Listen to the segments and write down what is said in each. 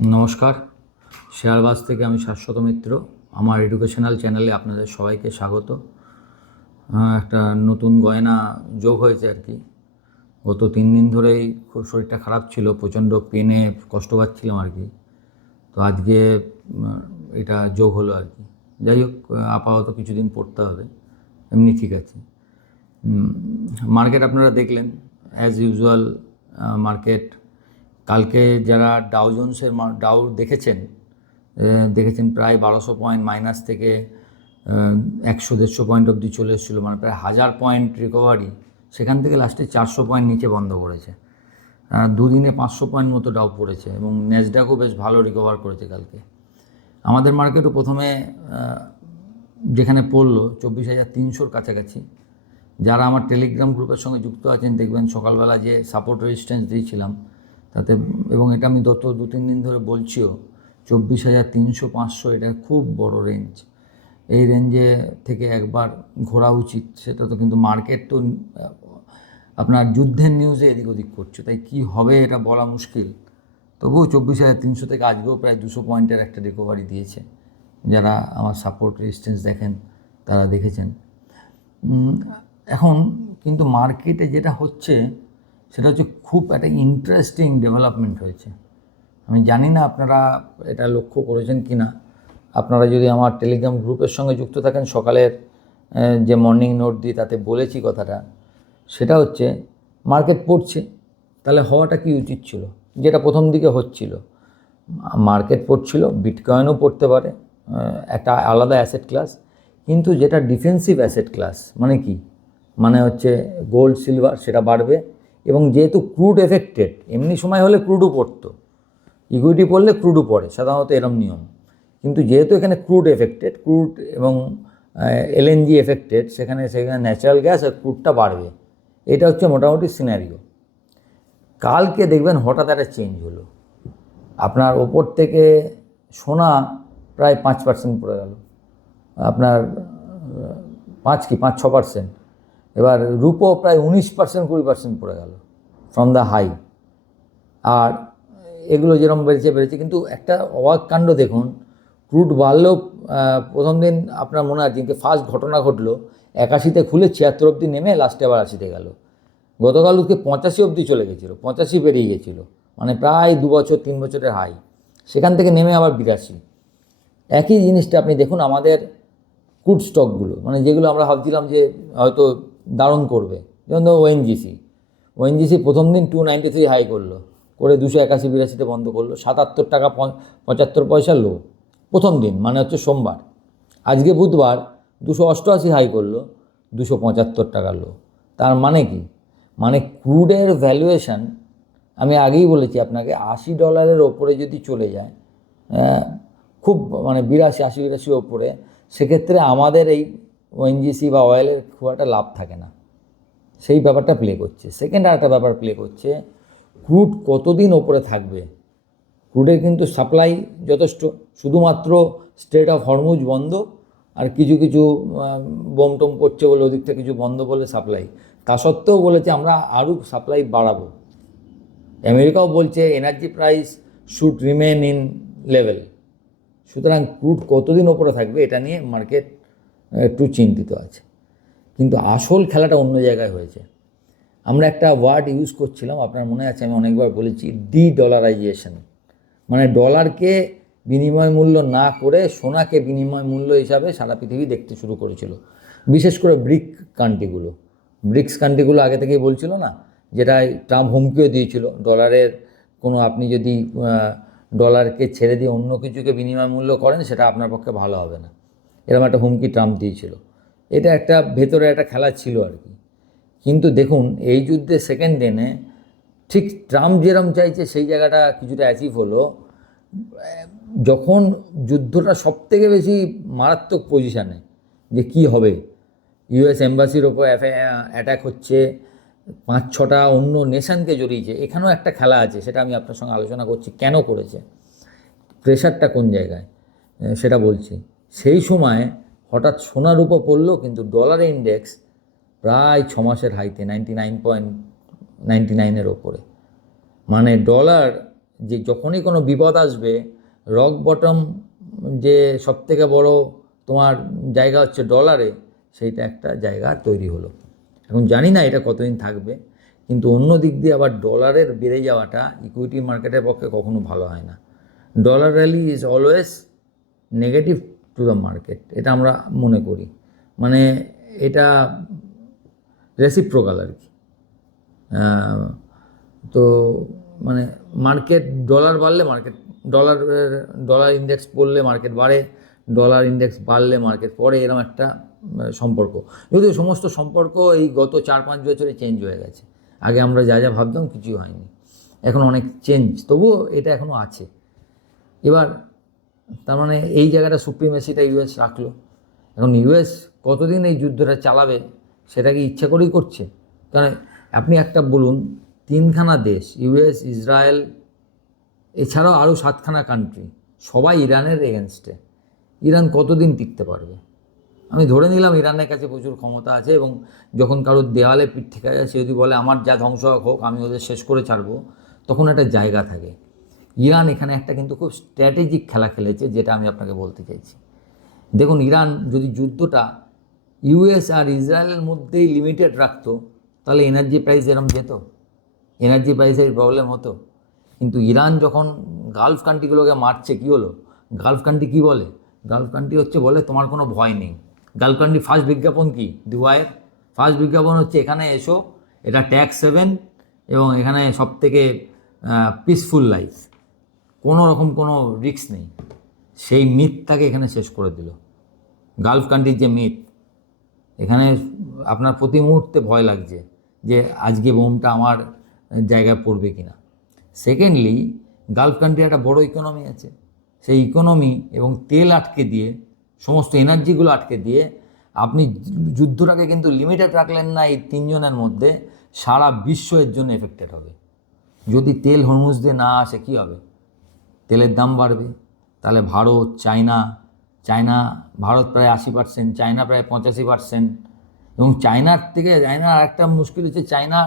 নমস্কার, শেয়ারবাজ থেকে আমি শাশ্বত মিত্র। আমার এডুকেশনাল চ্যানেলে আপনাদের সবাইকে স্বাগত। একটা নতুন গয়না যোগ হয়েছে আর কি। গত 3 দিন ধরেই খুব শরীরটা খারাপ ছিল, প্রচণ্ড পেনে কষ্ট পাচ্ছিলাম আর কি। তো আজকে এটা যোগ হলো আর কি। যাই হোক, আপাতত কিছুদিন পড়তে হবে, এমনি ঠিক আছে। মার্কেট আপনারা দেখলেন, অ্যাজ ইউজুয়াল মার্কেট কালকে যারা ডাউ জোন্সের ডাউ দেখেছেন প্রায় 1200 পয়েন্ট মাইনাস থেকে 100-150 পয়েন্ট অবধি চলে এসেছিলো, মানে প্রায় 1000 পয়েন্ট রিকভারি। সেখান থেকে লাস্টে 400 পয়েন্ট নিচে বন্ধ করেছে। দুদিনে 500 পয়েন্ট মতো ডাউ পড়েছে এবং ন্যাসডাকও বেশ ভালো রিকভার করেছে কালকে। আমাদের মার্কেটও প্রথমে যেখানে পড়লো 24,300-র কাছাকাছি। যারা আমার টেলিগ্রাম গ্রুপের সঙ্গে যুক্ত আছেন দেখবেন সকালবেলা যে সাপোর্ট রেজিস্ট্যান্স দিয়েছিলাম তাতে, এবং এটা আমি গত 2-3 দিন ধরে বলছিও, 24,300-500 এটা খুব বড় রেঞ্জ। এই রেঞ্জে থেকে একবার ঘোরা উচিত। সেটা তো কিন্তু মার্কেট তো আপনার যুদ্ধের নিউজে এদিক ওদিক করছে, তাই কি হবে এটা বলা মুশকিল। তবুও 24,300 থেকে আজকেও প্রায় 200 পয়েন্টের একটা রিকভারি দিয়েছে। যারা আমার সাপোর্ট রেজিস্ট্যান্স দেখেন তারা দেখেছেন। এখন কিন্তু মার্কেটে যেটা হচ্ছে সেটা হচ্ছে খুব একটা ইন্টারেস্টিং ডেভেলপমেন্ট হয়েছে। আমি জানি না আপনারা এটা লক্ষ্য করেছেন কি না। আপনারা যদি আমার টেলিগ্রাম গ্রুপের সঙ্গে যুক্ত থাকেন, সকালের যে মর্নিং নোট দিই তাতে বলেছি কথাটা, সেটা হচ্ছে মার্কেট পড়ছে, তাহলে হওয়াটা কি উচিত ছিল, যেটা প্রথম দিকে হচ্ছিল। মার্কেট পড়ছিল, বিটকয়েনও পড়তে পারে, একটা আলাদা অ্যাসেট ক্লাস, কিন্তু যেটা ডিফেন্সিভ অ্যাসেট ক্লাস মানে কি, মানে হচ্ছে গোল্ড সিলভার, সেটা বাড়বে। এবং যেহেতু ক্রুড এফেক্টেড, এমনি সময় হলে ক্রুডও পড়তো, ইকুইটি পড়লে ক্রুডও পড়ে, সাধারণত এরম নিয়ম। কিন্তু যেহেতু এখানে ক্রুড এফেক্টেড, ক্রুড এবং এলএনজি এফেক্টেড, সেখানে ন্যাচারাল গ্যাস আর ক্রুডটা বাড়বে। এটা হচ্ছে মোটামুটি সিনারিও। কালকে দেখবেন হঠাৎ একটা চেঞ্জ হলো। আপনার ওপর থেকে সোনা প্রায় 5% পড়ে গেল, আপনার 5-6%। এবার রূপো প্রায় 19%-20% পড়ে গেল ফ্রম দ্য হাই। আর এগুলো যেরকম বেড়েছে, কিন্তু একটা অবাক কাণ্ড দেখুন, ক্রুড বাড়লেও প্রথম দিন আপনার মনে আছে যে ফার্স্ট ঘটনা ঘটলো 81-তে খুলে 76 অবধি নেমে লাস্টে আবার 80-তে গেল। গতকাল ওকে 85 অবধি চলে গেছিলো, 85 পেরিয়ে গেছিলো, মানে প্রায় 2-3 বছরের হাই। সেখান থেকে নেমে আবার 82। একই জিনিসটা আপনি দেখুন আমাদের ক্রুড স্টকগুলো, মানে যেগুলো আমরা ভাবছিলাম যে হয়তো দারুণ করবে, যেমন ধরো ওএনজিসি প্রথম দিন 293 হাই করলো, করে 281-82তে বন্ধ করলো, 77 টাকা 75 পয়সা লো প্রথম দিন, মানে হচ্ছে সোমবার। আজকে বুধবার 288 হাই করলো, 275 টাকা লো। তার মানে কি, মানে ক্রুডের ভ্যালুয়েশন, আমি আগেই বলেছি আপনাকে, $80 ওপরে যদি চলে যায়, খুব মানে 82-80 ওপরে, সেক্ষেত্রে আমাদের এই ওএনজিসি বা অয়েলের খুব একটা লাভ থাকে না। সেই ব্যাপারটা প্লে করছে। সেকেন্ড আর একটা ব্যাপার প্লে করছে, ক্রুড কতদিন ওপরে থাকবে। ক্রুডের কিন্তু সাপ্লাই যথেষ্ট, শুধুমাত্র স্ট্রেট অফ হরমুজ বন্ধ, আর কিছু কিছু বোম টোম পড়ছে বলে ওদিক থেকে কিছু বন্ধ বলে সাপ্লাই। তা সত্ত্বেও বলেছে আমরা আরও সাপ্লাই বাড়াবো। আমেরিকাও বলছে energy price should remain in level. সুতরাং ক্রুড কতদিন ওপরে থাকবে এটা নিয়ে মার্কেট একটু চিন্তিত আছে। কিন্তু আসল খেলাটা অন্য জায়গায় হয়েছে। আমরা একটা ওয়ার্ড ইউজ করছিলাম, আপনার মনে আছে, আমি অনেকবার বলেছি, ডলারাইজেশন। মানে ডলারকে বিনিময় মূল্য না করে সোনাকে বিনিময় মূল্য হিসাবে সারা পৃথিবী দেখতে শুরু করেছিল, বিশেষ করে ব্রিক্স কান্ট্রিগুলো আগে থেকেই বলছিল না, যেটা ট্রাম্প হুমকিও দিয়েছিল, ডলারের কোনো, আপনি যদি ডলারকে ছেড়ে দিয়ে অন্য কিছুকে বিনিময় মূল্য করেন সেটা আপনার পক্ষে ভালো হবে না, এরকম একটা হুমকি ট্রাম্প দিয়েছিল। এটা একটা ভেতরে একটা খেলা ছিল আর কি। কিন্তু দেখুন এই যুদ্ধে সেকেন্ড দিনে ঠিক ট্রাম্প যেরম চাইছে সেই জায়গাটা কিছুটা অ্যাচিভ হলো। যখন যুদ্ধটা সবথেকে বেশি মারাত্মক পজিশানে, যে কি হবে, ইউএস এম্বাসির ওপর অ্যাটাক হচ্ছে, 5-6টা অন্য নেশানকে জড়িয়েছে, এখানেও একটা খেলা আছে, সেটা আমি আপনার সঙ্গে আলোচনা করছি কেন করেছে, প্রেশারটা কোন জায়গায় সেটা বলছি। সেই সময় হঠাৎ সোনার উপর পড়লো, কিন্তু ডলার ইন্ডেক্স প্রায় 6 মাসের হাইতে 99.99-এর ওপরে। মানে ডলার যে যখনই কোনো বিপদ আসবে, রক বটম যে সবথেকে বড় তোমার জায়গা হচ্ছে ডলারে, সেইটা একটা জায়গা তৈরি হলো। এখন জানি না এটা কতদিন থাকবে, কিন্তু অন্য দিক দিয়ে আবার ডলারের বেড়ে যাওয়াটা ইকুইটি মার্কেটের পক্ষে কখনো ভালো হয় না। Dollar rally is always negative to the market, এটা আমরা মনে করি। মানে এটা রেসিপ্রোকাল আর কি। তো মানে মার্কেট ডলার বাড়লে মার্কেট ডলার ইন্ডেক্স পড়লে মার্কেট বাড়ে, ডলার ইন্ডেক্স বাড়লে মার্কেট পড়ে, এরকম একটা সম্পর্ক। যদিও সমস্ত সম্পর্ক এই গত 4-5 বছরে চেঞ্জ হয়ে গেছে। আগে আমরা যা যা ভাবতাম কিছুই হয়নি, এখন অনেক চেঞ্জ, তবুও এটা এখনও আছে। এবার তার মানে এই জায়গাটা সুপ্রিমেসিটা ইউএস রাখলো। এখন ইউএস কতদিন এই যুদ্ধটা চালাবে সেটা কি ইচ্ছা করেই করছে? কারণ আপনি একটা বলুন, 3খানা দেশ ইউএস, ইসরায়েল, এছাড়াও আরও 7খানা কান্ট্রি, সবাই ইরানের এগেনস্টে। ইরান কতদিন টিকতে পারবে? আমি ধরে নিলাম ইরানের কাছে প্রচুর ক্ষমতা আছে, এবং যখন কারোর দেওয়ালে পিঠ ঠেকা যায়, সে যদি বলে আমার যা ধ্বংস হোক আমি ওদের শেষ করে ছাড়বো, তখন একটা জায়গা থাকে। ইরান এখানে একটা কিন্তু খুব স্ট্র্যাটেজিক খেলা খেলেছে, যেটা আমি আপনাকে বলতে চাইছি। দেখুন, ইরান যদি যুদ্ধটা ইউএস আর ইসরায়েলের মধ্যেই লিমিটেড রাখতো, তাহলে এনার্জি প্রাইস এরম যেত, এনার্জি প্রাইসের প্রবলেম হতো। কিন্তু ইরান যখন গালফ কান্ট্রিগুলোকে মারছে, কী হলো? গালফ কান্ট্রি কী বলে? গালফ কান্ট্রি হচ্ছে বলে তোমার কোনো ভয় নেই। গালফ কান্ট্রি ফার্স্ট বিজ্ঞাপন কী দুবাইয়ের? ফার্স্ট বিজ্ঞাপন হচ্ছে এখানে এসো, এটা ট্যাক্স সেভেন, এবং এখানে সব থেকে পিসফুল লাইফ, কোনো রকম কোনো রিস্ক নেই। সেই মিথটাকে এখানে শেষ করে দিল। গালফ কান্ট্রির যে মিথ, এখানে আপনার প্রতি মুহূর্তে ভয় লাগছে যে আজকে বোমটা আমার জায়গায় পড়বে কিনা। সেকেন্ডলি, গালফ কান্ট্রি একটা বড় ইকোনমি আছে, সেই ইকোনমি এবং তেল আটকে দিয়ে, সমস্ত এনার্জিগুলো আটকে দিয়ে আপনি যুদ্ধটাকে কিন্তু লিমিটেড রাখলেন না এই 3জনের মধ্যে, সারা বিশ্ব এর জন্য এফেক্টেড হবে। যদি তেল হরমুজ দিয়ে না আসে কী হবে? তেলের দাম বাড়বে। তাহলে ভারত, ভারত প্রায় 80%, চায়না প্রায় 85%, এবং চায়নার আরেকটা মুশকিল হচ্ছে, চায়না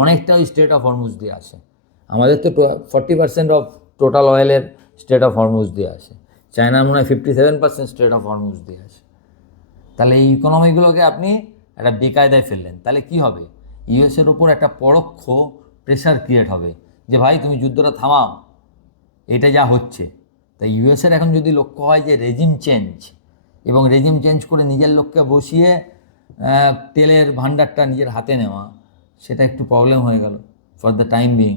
অনেকটা ওই স্ট্রেট অফ হরমুজ দিয়ে আসে। আমাদের তো 40% অফ টোটাল অয়েলের স্ট্রেট অফ হরমুজ দিয়ে আসে, চায়নার মনে হয় 57% স্ট্রেট অফ হরমুজ দিয়ে আসে। তাহলে এই ইকোনমিগুলোকে আপনি একটা বেকায়দায় ফেললেন, তাহলে কি হবে? ইউএসের ওপর একটা পরোক্ষ প্রেশার ক্রিয়েট হবে যে ভাই তুমি যুদ্ধটা থামাও, এটা যা হচ্ছে। তাই ইউএসের এখন যদি লক্ষ্য হয় যে রেজিম চেঞ্জ, এবং রেজিম চেঞ্জ করে নিজের লোককে বসিয়ে তেলের ভাণ্ডারটা নিজের হাতে নেওয়া, সেটা একটু প্রবলেম হয়ে গেল ফর দ্য টাইম বিইং।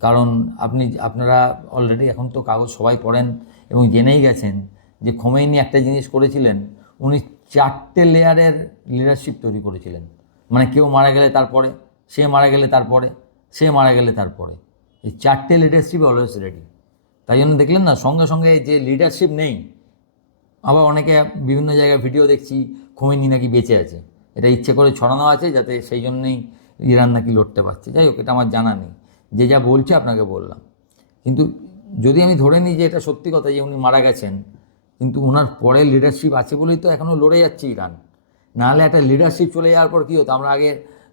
কারণ আপনারা অলরেডি এখন তো কাগজ সবাই পড়েন এবং জেনেই গেছেন যে খোমেনি একটা জিনিস করেছিলেন, উনি 4টে লেয়ারের লিডারশিপ তৈরি করেছিলেন। মানে কেউ মারা গেলে তারপরে, সে মারা গেলে তারপরে, সে মারা গেলে তারপরে, এই 4টে লিডারশিপ অলওয়েজ রেডি। তাই জন্য দেখলেন না, সঙ্গে সঙ্গে যে লিডারশিপ নেই। আবার অনেকে বিভিন্ন জায়গায় ভিডিও দেখছি খোমেনি নাকি বেঁচে আছে, এটা ইচ্ছে করে ছড়ানো আছে যাতে সেই জন্যেই ইরান নাকি লড়তে পারছে। যাই হোক, এটা আমার জানা নেই, যে যা বলছে আপনাকে বললাম। কিন্তু যদি আমি ধরে নিই যে এটা সত্যি কথা, যে উনি মারা গেছেন, কিন্তু ওনার পরে লিডারশিপ আছে বলেই তো এখনও লড়ে যাচ্ছে ইরান। নাহলে একটা লিডারশিপ চলে যাওয়ার পর কী হতো? আমরা আগে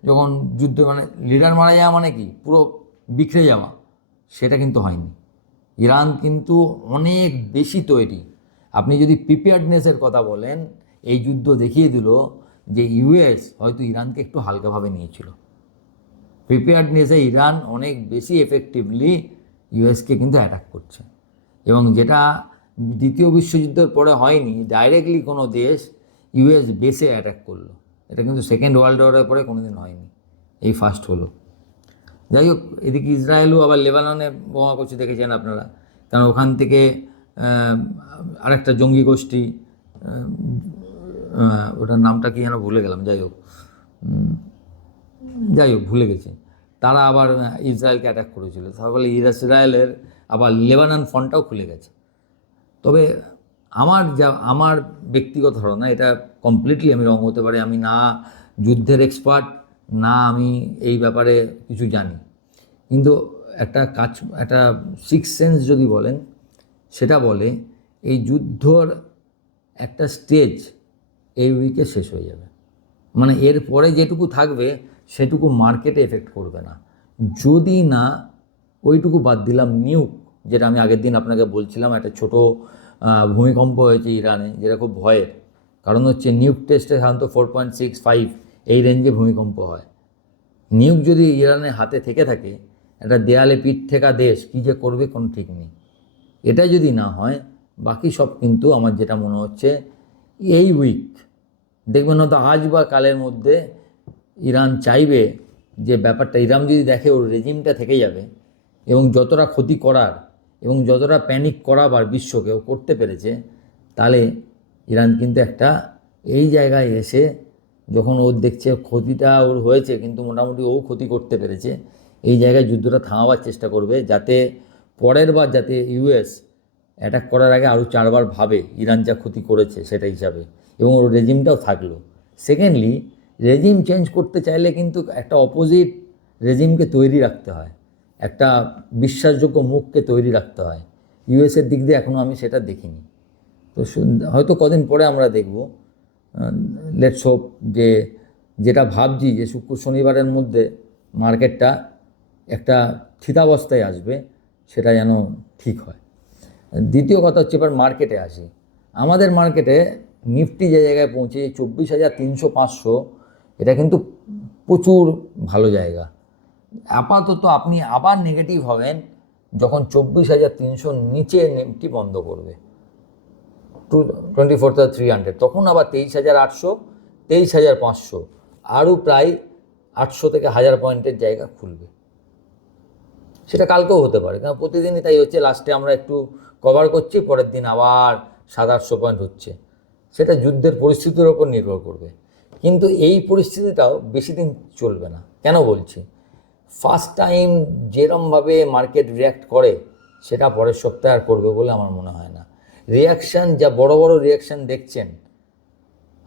যখন যুদ্ধ, মানে লিডার মারা যাওয়া মানে কি পুরো বিখরে যাওয়া, সেটা কিন্তু হয়নি। ইরান কিন্তু অনেক বেশি তৈরি। আপনি যদি প্রিপেয়ার্ডনেসের কথা বলেন, এই যুদ্ধ দেখিয়ে দিল যে ইউএস হয়তো ইরানকে একটু হালকাভাবে নিয়েছিল। প্রিপেয়ার্ডনেসে ইরান অনেক বেশি এফেক্টিভলি ইউএসকে কিন্তু অ্যাটাক করছে, এবং যেটা দ্বিতীয় বিশ্বযুদ্ধের পরে হয়নি, ডাইরেক্টলি কোনো দেশ ইউএস বেসে অ্যাটাক করলো। এটা কিন্তু সেকেন্ড ওয়ার্ল্ড ওয়ারের পরে কোনো দিন হয়নি, এই ফার্স্ট হলো। যাই হোক, এদিকে ইসরায়েলও আবার লেবাননে বোমা করছে, দেখেছেন আপনারা। কারণ ওখান থেকে আরেকটা জঙ্গি গোষ্ঠী, ওটার নামটা কি যেন ভুলে গেলাম, যাই হোক ভুলে গেছি, তারা আবার ইসরায়েলকে অ্যাটাক করেছিল। তার ফলে ইসরায়েলের আবার লেবানন ফ্রন্টটাও খুলে গেছে। তবে আমার ব্যক্তিগত ধারণা, এটা কমপ্লিটলি আমি রং হতে পারে, আমি না যুদ্ধের এক্সপার্ট, না আমি এই ব্যাপারে কিছু জানি, কিন্তু একটা সিক্স সেন্স যদি বলেন, সেটা বলে এই যুদ্ধর একটা স্টেজ এই উইকে শেষ হয়ে যাবে। মানে এর পরে যেটুকু থাকবে সেটুকু মার্কেটে এফেক্ট করবে না, যদি না ওইটুকু বাদ দিলাম নিউক, যেটা আমি আগের দিন আপনাকে বলছিলাম একটা ছোট ভূমিকম্প হয়েছে ইরানে, যেটা খুব ভয়ের। কারণ হচ্ছে নিউক টেস্টে সাধারণত 4.65 এই রেঞ্জে ভূমিকম্প হয়। নিউক যদি ইরানের হাতে থেকে থাকে, একটা দেয়ালে পিঠ ঠেকা দেশ কী যে করবে কোনো ঠিক নেই। এটা যদি না হয়, বাকি সব কিন্তু আমার যেটা মনে হচ্ছে এই উইক দেখবেন হয়তো আজ বা কালের মধ্যে ইরান চাইবে যে ব্যাপারটা, ইরান যদি দেখে ওর রেজিমটা থেকে যাবে এবং যতটা ক্ষতি করার এবং যতটা প্যানিক করাবার বিশ্বকে ও করতে পেরেছে, তাহলে ইরান কিন্তু একটা এই জায়গায় এসে যখন ওর দেখছে ক্ষতিটা ওর হয়েছে কিন্তু মোটামুটি ও ক্ষতি করতে পেরেছে, এই জায়গায় যুদ্ধটা থামাবার চেষ্টা করবে, যাতে পরের বার যাতে ইউএস অ্যাটাক করার আগে আরও 4বার ভাবে ইরান যা ক্ষতি করেছে সেটা হিসাবে, এবং ওর রেজিমটাও থাকলো। সেকেন্ডলি, রেজিম চেঞ্জ করতে চাইলে কিন্তু একটা অপোজিট রেজিমকে তৈরি রাখতে হয়, একটা বিশ্বাসযোগ্য মুখকে তৈরি রাখতে হয়। ইউএসের দিক দিয়ে এখনও আমি সেটা দেখিনি। তো হয়তো কদিন পরে আমরা দেখব, লেটস হোপ, যে যেটা ভাবছি যে শুক্র শনিবারের মধ্যে মার্কেটটা একটা স্থিতাবস্থায় আসবে, সেটা যেন ঠিক হয়। দ্বিতীয় কথা হচ্ছে, এবার মার্কেটে আসি। আমাদের মার্কেটে নিফটি যে জায়গায় পৌঁছে 24,300-500, এটা কিন্তু প্রচুর ভালো জায়গা। আপাতত আপনি আবার নেগেটিভ হবেন যখন 24,300 নিচে নিফটি বন্ধ করবে, 24,300, তখন আবার 23,800, 23,500, আরও প্রায় 800 থেকে 1000 পয়েন্টের জায়গা খুলবে। সেটা কালকেও হতে পারে, কারণ প্রতিদিনই তাই হচ্ছে। লাস্টে আমরা একটু কভার করছি, পরের দিন আবার 700-800 পয়েন্ট হচ্ছে। সেটা যুদ্ধের পরিস্থিতির ওপর নির্ভর করবে। কিন্তু এই পরিস্থিতিটাও বেশি দিন চলবে না। কেন বলছি? ফার্স্ট টাইম যেরমভাবে মার্কেট রিয়্যাক্ট করে, সেটা পরের সপ্তাহে আর করবে বলে আমার মনে হয় না। রিয়াকশান, যা বড় বড় রিয়াকশান দেখছেন,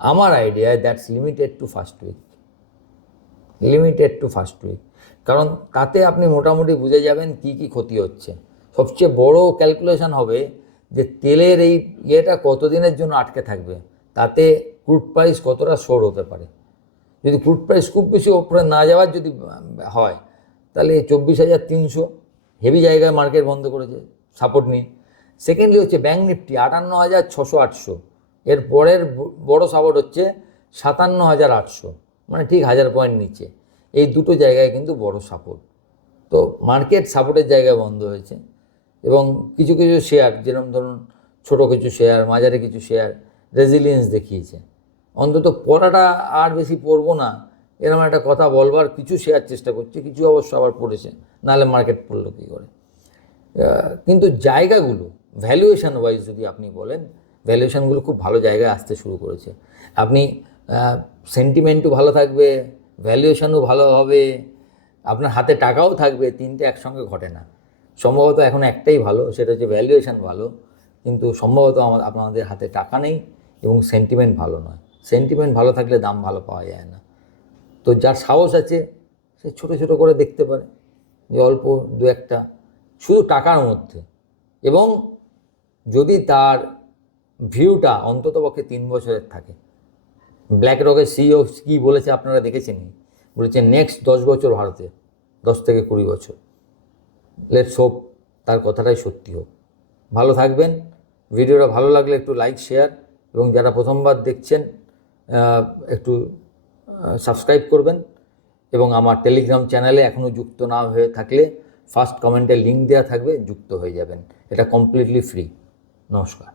আমার আইডিয়ায় that's limited to first week, limited to first week. কারণ তাতে আপনি মোটামুটি বুঝে যাবেন কি কি ক্ষতি হচ্ছে। সবচেয়ে বড় ক্যালকুলেশন হবে যে তেলের এই ইয়েটা কতদিনের জন্য আটকে থাকবে, তাতে ক্রুড প্রাইস কতটা সোর হতে পারে। যদি ক্রুড প্রাইস খুব বেশি ওপরে না যাওয়ার যদি হয়, তাহলে 24,300 হেভি জায়গায় মার্কেট বন্ধ করেছে সাপোর্ট নিয়ে। সেকেন্ডলি হচ্ছে ব্যাঙ্ক নিফটি 58,600-800, এর পরের বড় সাপোর্ট হচ্ছে 57,800, মানে ঠিক 1000 পয়েন্ট নিচে। এই দুটো জায়গায় কিন্তু বড় সাপোর্ট। তো মার্কেট সাপোর্টের জায়গায় বন্ধ হয়েছে, এবং কিছু কিছু শেয়ার, যেরকম ধরুন ছোটো কিছু শেয়ার, মাঝারি কিছু শেয়ার রেজিলিয়েন্স দেখিয়েছে। অন্তত পড়াটা আর বেশি পড়বো না এরকম একটা কথা বলবার কিছু শেয়ার চেষ্টা করছে, কিছু অবশ্য আবার পড়েছে, নাহলে মার্কেট পড়লো কী করে। কিন্তু জায়গাগুলো ভ্যালুয়েশন ওয়াইজ যদি আপনি বলেন, ভ্যালুয়েশনগুলো খুব ভালো জায়গায় আসতে শুরু করেছে। আপনি সেন্টিমেন্টও ভালো থাকবে, ভ্যালুয়েশনও ভালো হবে, আপনার হাতে টাকাও থাকবে, তিনটে একসঙ্গে ঘটে না। সম্ভবত এখন একটাই ভালো, সেটা হচ্ছে ভ্যালুয়েশন ভালো, কিন্তু সম্ভবত আপনাদের হাতে টাকা নেই এবং সেন্টিমেন্ট ভালো নয়। সেন্টিমেন্ট ভালো থাকলে দাম ভালো পাওয়া যায় না। তো যার সাহস আছে সে ছোটো ছোটো করে দেখতে পারে, যে অল্প দু একটা, শুধু টাকার মধ্যে, এবং যদি তার ভিউটা অন্ততপক্ষে 3 বছরের থাকে। ব্ল্যাক রকের সিইও কী বলেছে আপনারা দেখেছেনই, বলেছে নেক্সট 10 বছর ভারতে, 10 থেকে 20 বছর। লেটস হোপ তার কথাটাই সত্যি হোক। ভালো থাকবেন। ভিডিওটা ভালো লাগলে একটু লাইক, শেয়ার, এবং যারা প্রথমবার দেখছেন একটু সাবস্ক্রাইব করবেন, এবং আমার টেলিগ্রাম চ্যানেলে এখনও যুক্ত না হয়ে থাকলে ফার্স্ট কমেন্টে লিঙ্ক দেওয়া থাকবে, যুক্ত হয়ে যাবেন। এটা কমপ্লিটলি ফ্রি। নমস্কার।